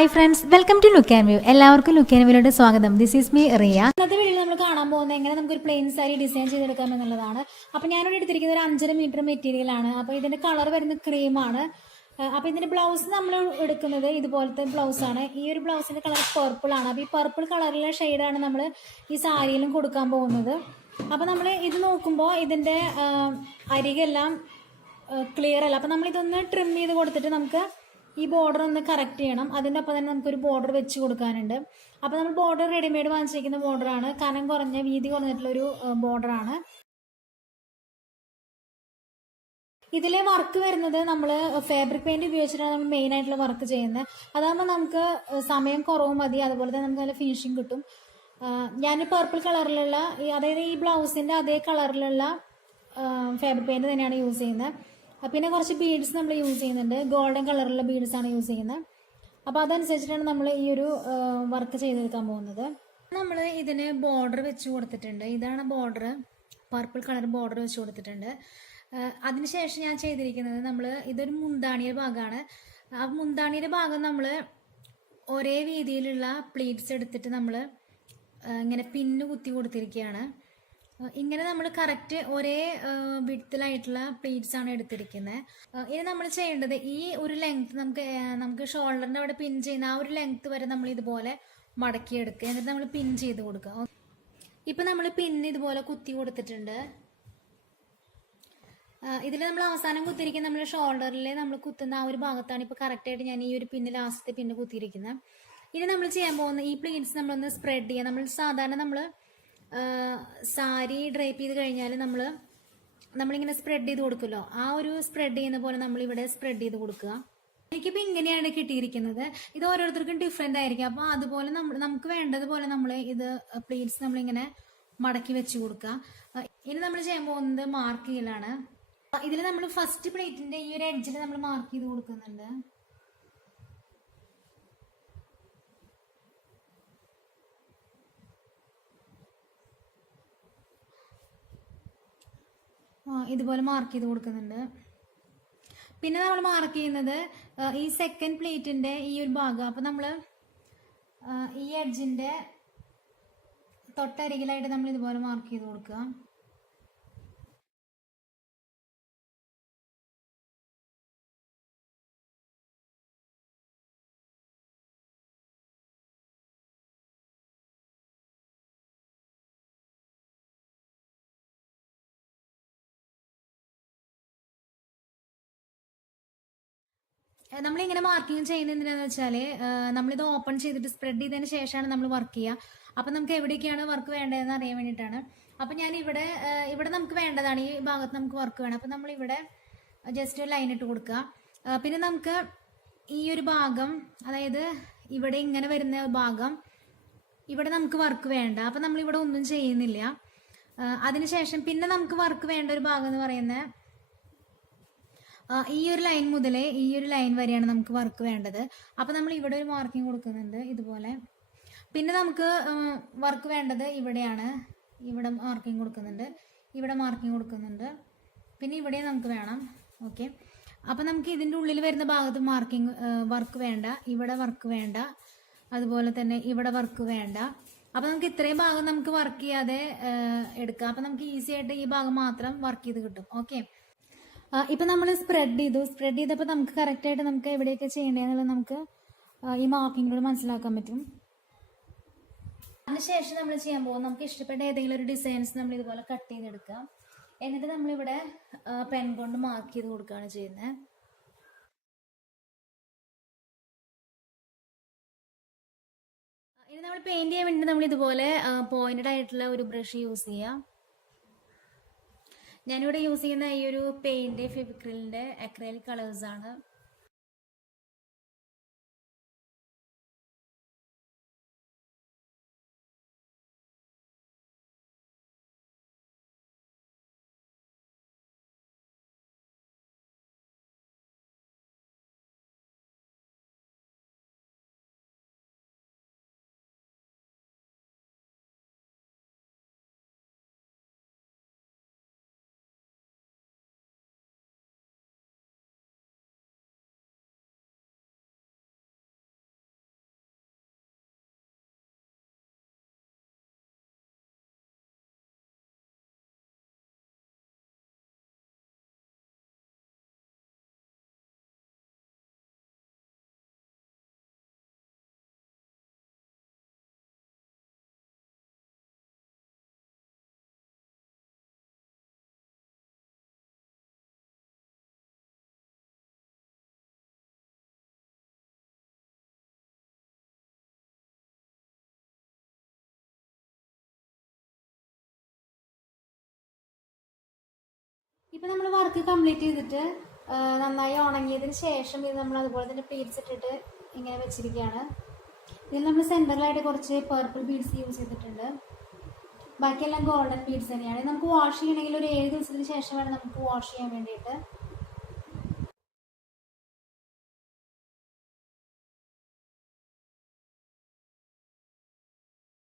Hi friends, welcome to look and view. എല്ലാവർക്കും look and വ്യൂയിലോട്ട് സ്വാഗതം. This is me Riya. ഇന്നത്തെ വീഡിയോയിൽ നമ്മൾ കാണാൻ പോകുന്നത് എങ്ങനെ നമുക്കൊരു പ്ലെയിൻ സാരി ഡിസൈൻ ചെയ്തെടുക്കാം എന്നുള്ളതാണ്. അപ്പോൾ ഞാനിവിടെ എടുത്തിരിക്കുന്നത് ഒരു 5.5 മീറ്റർ മെറ്റീരിയലാണ്. അപ്പോൾ ഇതിൻ്റെ കളർ വരുന്നത് ക്രീമാണ്. അപ്പോൾ ഇതിൻ്റെ ബ്ലൗസ് നമ്മൾ എടുക്കുന്നത് ഇതുപോലത്തെ ബ്ലൗസാണ്. ഈ ഒരു ബ്ലൗസിൻ്റെ കളർ പർപ്പിൾ ആണ്. അപ്പോൾ ഈ പർപ്പിൾ കളറിലെ ഷെയ്ഡാണ് നമ്മൾ ഈ സാരിയിലും കൊടുക്കാൻ പോകുന്നത്. അപ്പോൾ നമ്മൾ ഇത് നോക്കുമ്പോൾ ഇതിൻ്റെ അരികെല്ലാം ക്ലിയർ അല്ല. അപ്പോൾ നമ്മളിതൊന്ന് ട്രിം ചെയ്ത് കൊടുത്തിട്ട് നമുക്ക് ഈ ബോർഡർ ഒന്ന് കറക്റ്റ് ചെയ്യണം. അതിൻ്റെ ഒപ്പം തന്നെ നമുക്കൊരു ബോർഡർ വെച്ച് കൊടുക്കാനുണ്ട്. അപ്പോൾ നമ്മൾ ബോർഡർ റെഡിമെയ്ഡ് വാങ്ങിച്ചിരിക്കുന്ന ബോർഡറാണ്. കനം കുറഞ്ഞ വീതി കുറഞ്ഞിട്ടുള്ളൊരു ബോർഡറാണ്. ഇതിലെ വർക്ക് വരുന്നത് നമ്മൾ ഫാബ്രിക് പെയിൻറ് ഉപയോഗിച്ചിട്ടാണ് നമ്മൾ മെയിൻ ആയിട്ടുള്ള വർക്ക് ചെയ്യുന്നത്. അതാകുമ്പോൾ നമുക്ക് സമയം കുറവ് മതി, അതുപോലെ തന്നെ നമുക്ക് നല്ല ഫിനിഷിങ് കിട്ടും. ഞാൻ പർപ്പിൾ കളറിലുള്ള അതായത് ഈ ബ്ലൗസിൻ്റെ അതേ കളറിലുള്ള ഫാബ്രിക് പെയിൻറ് തന്നെയാണ് യൂസ് ചെയ്യുന്നത്. പിന്നെ കുറച്ച് ബീഡ്സ് നമ്മൾ യൂസ് ചെയ്യുന്നുണ്ട്. ഗോൾഡൻ കളറിലുള്ള ബീഡ്സ് ആണ് യൂസ് ചെയ്യുന്നത്. അപ്പോൾ അതനുസരിച്ചിട്ടാണ് നമ്മൾ ഈ ഒരു വർക്ക് ചെയ്തെടുക്കാൻ പോകുന്നത്. നമ്മൾ ഇതിന് ബോർഡർ വെച്ച് കൊടുത്തിട്ടുണ്ട്. ഇതാണ് ബോർഡർ, പർപ്പിൾ കളർ ബോർഡർ വെച്ച് കൊടുത്തിട്ടുണ്ട്. അതിനുശേഷം ഞാൻ ചെയ്തിരിക്കുന്നത് ഇതൊരു മുന്താണിയുടെ ഭാഗമാണ്. ആ മുന്താണിയുടെ ഭാഗം നമ്മൾ ഒരേ രീതിയിലുള്ള പ്ലീറ്റ്സ് എടുത്തിട്ട് നമ്മൾ ഇങ്ങനെ പിന്ന് കുത്തി കൊടുത്തിരിക്കുകയാണ്. ഇങ്ങനെ നമ്മൾ കറക്റ്റ് ഒരേ വിഡ്ത്തിലായിട്ടുള്ള പ്ലീറ്റ്സ് ആണ് എടുത്തിരിക്കുന്നത്. ഇനി നമ്മൾ ചെയ്യേണ്ടത് ഈ ഒരു ലെങ്ത് നമുക്ക് ഷോൾഡറിൻ്റെ അവിടെ പിൻ ചെയ്യുന്ന ആ ഒരു ലെങ്ത് വരെ നമ്മൾ ഇതുപോലെ മടക്കിയെടുക്കുക. എന്നിട്ട് നമ്മൾ പിൻ ചെയ്ത് കൊടുക്കുക. ഇപ്പം നമ്മൾ പിന്ന് ഇതുപോലെ കുത്തി കൊടുത്തിട്ടുണ്ട്. ഇതിൽ നമ്മൾ അവസാനം കുത്തിയിരിക്കുന്ന നമ്മൾ ഷോൾഡറിൽ നമ്മൾ കുത്തുന്ന ആ ഒരു ഭാഗത്താണ് ഇപ്പോൾ കറക്റ്റായിട്ട് ഞാൻ ഈ ഒരു പിന്ന് ലാസ്റ്റത്തെ പിന്ന് കുത്തിയിരിക്കുന്നത്. ഇനി നമ്മൾ ചെയ്യാൻ പോകുന്ന ഈ പ്ലീറ്റ്സ് നമ്മളൊന്ന് സ്പ്രെഡ് ചെയ്യുക. നമ്മൾ സാധാരണ സാരി ഡ്രൈപ്പ് ചെയ്ത് കഴിഞ്ഞാൽ നമ്മളിങ്ങനെ സ്പ്രെഡ് ചെയ്ത് കൊടുക്കുമല്ലോ, ആ ഒരു സ്പ്രെഡ് ചെയ്യുന്ന പോലെ നമ്മളിവിടെ സ്പ്രെഡ് ചെയ്ത് കൊടുക്കുക. എനിക്കിപ്പോൾ ഇങ്ങനെയാണ് കിട്ടിയിരിക്കുന്നത്. ഇത് ഓരോരുത്തർക്കും ഡിഫറെൻ്റ് ആയിരിക്കും. അപ്പോൾ അതുപോലെ നമുക്ക് വേണ്ടതുപോലെ നമ്മൾ ഇത് പ്ലീറ്റ്സ് നമ്മളിങ്ങനെ മടക്കി വെച്ച് കൊടുക്കുക. ഇനി നമ്മൾ ചെയ്യാൻ പോകുന്നത് മാർക്ക് ചെയ്യലാണ്. ഇതിൽ നമ്മൾ ഫസ്റ്റ് പ്ലേറ്റിൻ്റെ ഈ ഒരു എഡ്ജിൽ നമ്മൾ മാർക്ക് ചെയ്ത് കൊടുക്കുന്നുണ്ട്. ഇതുപോലെ മാർക്ക് ചെയ്ത് കൊടുക്കുന്നുണ്ട്. പിന്നെ നമ്മൾ മാർക്ക് ചെയ്യുന്നത് ഈ സെക്കൻഡ് പ്ലേറ്റിൻ്റെ ഈ ഒരു ഭാഗം. അപ്പോൾ നമ്മൾ ഈ എഡ്ജിൻ്റെ തൊട്ടരികിലായിട്ട് നമ്മൾ ഇതുപോലെ മാർക്ക് ചെയ്ത് കൊടുക്കുക. നമ്മളിങ്ങനെ മാർക്കിങ് ചെയ്യുന്നത് എന്തിനാന്ന് വെച്ചാൽ നമ്മളിത് ഓപ്പൺ ചെയ്തിട്ട് സ്പ്രെഡ് ചെയ്തതിന് ശേഷമാണ് നമ്മൾ വർക്ക് ചെയ്യുക. അപ്പം നമുക്ക് എവിടേക്കാണ് വർക്ക് വേണ്ടതെന്ന് അറിയാൻ വേണ്ടിയിട്ടാണ്. അപ്പം ഞാൻ ഇവിടെ നമുക്ക് വേണ്ടതാണ്, ഈ ഭാഗത്ത് നമുക്ക് വർക്ക് വേണം. അപ്പം നമ്മളിവിടെ ജസ്റ്റ് ഒരു ലൈൻ ഇട്ട് കൊടുക്കുക. പിന്നെ നമുക്ക് ഈ ഒരു ഭാഗം, അതായത് ഇവിടെ ഇങ്ങനെ വരുന്ന ഭാഗം, ഇവിടെ നമുക്ക് വർക്ക് വേണ്ട. അപ്പം നമ്മളിവിടെ ഒന്നും ചെയ്യുന്നില്ല. അതിനുശേഷം പിന്നെ നമുക്ക് വർക്ക് വേണ്ട ഒരു ഭാഗം എന്ന് പറയുന്നത് ഈ ഒരു ലൈൻ മുതൽ ഈ ഒരു ലൈൻ വരെയാണ് നമുക്ക് വർക്ക് വേണ്ടത്. അപ്പോൾ നമ്മൾ ഇവിടെ ഒരു മാർക്കിംഗ് കൊടുക്കുന്നുണ്ട് ഇതുപോലെ. പിന്നെ നമുക്ക് വർക്ക് വേണ്ടത് ഇവിടെയാണ്. ഇവിടെ മാർക്കിംഗ് കൊടുക്കുന്നുണ്ട്, ഇവിടെ മാർക്കിംഗ് കൊടുക്കുന്നുണ്ട്, പിന്നെ ഇവിടെ നമുക്ക് വേണം. ഓക്കെ, അപ്പോൾ നമുക്ക് ഇതിൻ്റെ ഉള്ളിൽ വരുന്ന ഭാഗത്ത് വർക്ക് വേണ്ട, ഇവിടെ വർക്ക് വേണ്ട, അതുപോലെ തന്നെ ഇവിടെ വർക്ക് വേണ്ട. അപ്പോൾ നമുക്ക് ഇത്രയും ഭാഗം നമുക്ക് വർക്ക് ചെയ്യാതെ എടുക്കാം. അപ്പോൾ നമുക്ക് ഈസി ആയിട്ട് ഈ ഭാഗം മാത്രം വർക്ക് ചെയ്ത് കിട്ടും. ഓക്കെ, ഇപ്പം നമ്മൾ സ്പ്രെഡ് ചെയ്തപ്പോൾ നമുക്ക് കറക്റ്റായിട്ട് നമുക്ക് എവിടെയൊക്കെ ചെയ്യേണ്ടതെന്നുള്ളത് നമുക്ക് ഈ മാർക്കിങ്ങിലൂടെ മനസ്സിലാക്കാൻ പറ്റും. അതിനുശേഷം നമ്മൾ ചെയ്യാൻ പോകും, നമുക്ക് ഇഷ്ടപ്പെട്ട ഏതെങ്കിലും ഒരു ഡിസൈൻസ് നമ്മൾ ഇതുപോലെ കട്ട് ചെയ്തെടുക്കാം. എന്നിട്ട് നമ്മളിവിടെ പെൻ കൊണ്ട് മാർക്ക് ചെയ്ത് കൊടുക്കുകയാണ് ചെയ്യുന്നത്. ഇനി നമ്മൾ പെയിന്റ് ചെയ്യാൻ വേണ്ടി നമ്മൾ ഇതുപോലെ പോയിന്റഡ് ആയിട്ടുള്ള ഒരു ബ്രഷ് യൂസ് ചെയ്യാം. ഞാനിവിടെ യൂസ് ചെയ്യുന്ന ഈ ഒരു പെയിന്റ് ഫെവിക്രിലിൻ്റെ അക്രൈലിക് കളേഴ്സാണ്. ഇപ്പം നമ്മൾ വർക്ക് കംപ്ലീറ്റ് ചെയ്തിട്ട് നന്നായി ഉണങ്ങിയതിന് ശേഷം ഇത് നമ്മൾ അതുപോലെ തന്നെ പ്ലീറ്റ്സ് ഇട്ടിട്ട് ഇങ്ങനെ വെച്ചിരിക്കുകയാണ്. ഇതിൽ നമ്മൾ സെൻറ്ററിലായിട്ട് കുറച്ച് പർപ്പിൾ ബീഡ്സ് യൂസ് ചെയ്തിട്ടുണ്ട്. ബാക്കിയെല്ലാം ഗോൾഡൻ ബീഡ്സ് തന്നെയാണ്. നമുക്ക് വാഷ് ചെയ്യണമെങ്കിൽ ഒരു 7 ദിവസത്തിന് ശേഷം വേണം നമുക്ക് വാഷ് ചെയ്യാൻ വേണ്ടിയിട്ട്.